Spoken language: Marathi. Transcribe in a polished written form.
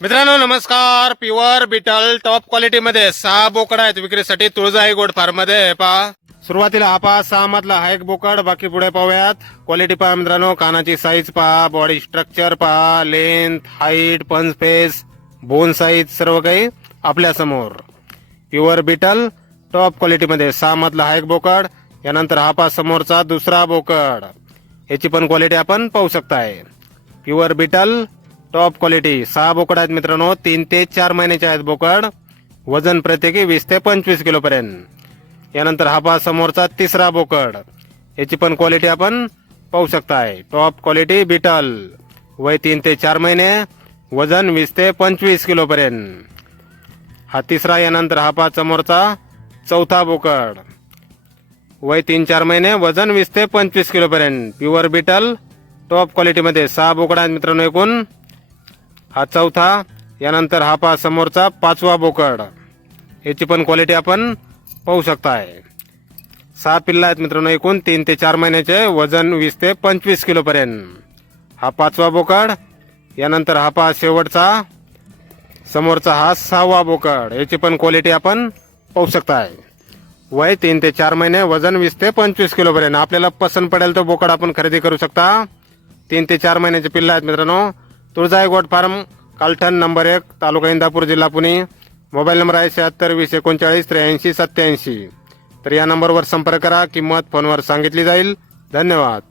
मित्रांनो नमस्कार. प्युअर बिटल टॉप क्वालिटी मध्ये 6 बोकड आहेत विक्रीसाठी तुळजाई गोड फार्म मध्ये. पहा सुरुवातीला हा पहा 6 मधला हा एक बोकड. बाकी पुढे पाहूयात. क्वालिटी पहा मित्रांनो, कानाची साईज पहा, बॉडी स्ट्रक्चर पहा, लेंथ, हाईट, पंच फेस, बोन साईज सर्व काही आपल्या समोर. प्युअर बिटल टॉप क्वालिटी मध्ये 6 मधला हा एक बोकड. यानंतर हा पहा समोरचा दुसरा बोकड. याची पण क्वालिटी आपण पाहू शकताय. प्युअर बिटल टॉप क्वालिटी 6 बोकड आहेत मित्रांनो. 3 ते 4 महिन्याचे आहेत बोकड. वजन प्रत्येकी 20 ते 25 किलो पर्यंत. यानंतर हा पहा समोरचा तिसरा बोकड. याची पण क्वालिटी आपण पाहू शकताय. टॉप क्वालिटी बिटल. वय 3 ते 4 महिने. वजन 20 ते 25 किलो पर्यंत. हा तिसरा. यानंतर हा पहा समोरचा चौथा बोकड. वय 3-4 महिने. वजन 20 ते 25 किलो पर्यंत. प्युअर बिटल टॉप क्वालिटी मध्ये 6 बोकड आहेत मित्रांनो एकूण. हा चौथा. यानंतर हा पहा समोरचा पाचवा बोकड. याची पण क्वालिटी आपण पाहू शकताय. 6 पिल्ला आहेत मित्रांनो एकूण 3 ते 4 महिन्याचे. वजन 20 ते 25 किलो पर्यंत. हा पाचवा बोकड. यानंतर हा पहा शेवटचा समोरचा हा 6वा बोकड. याची पण क्वालिटी आपण पाहू शकताय. वय 3 ते 4 महिने. वजन 20 ते 25 किलो पर्यंत. आपल्याला पसंत पडेल तो बोकड आपण खरेदी करू शकता. 3 ते 4 महिन्याचे पिल्ला आहेत मित्रांनो. तुळजाई गोट फार्म, कालठण नंबर 1, तालुका इंदापूर, जिल्हा पुणे. मोबाईल नंबर आहे 76 20 39 83 87. तर या नंबरवर संपर्क करा. किंमत फोनवर सांगितली जाईल. धन्यवाद.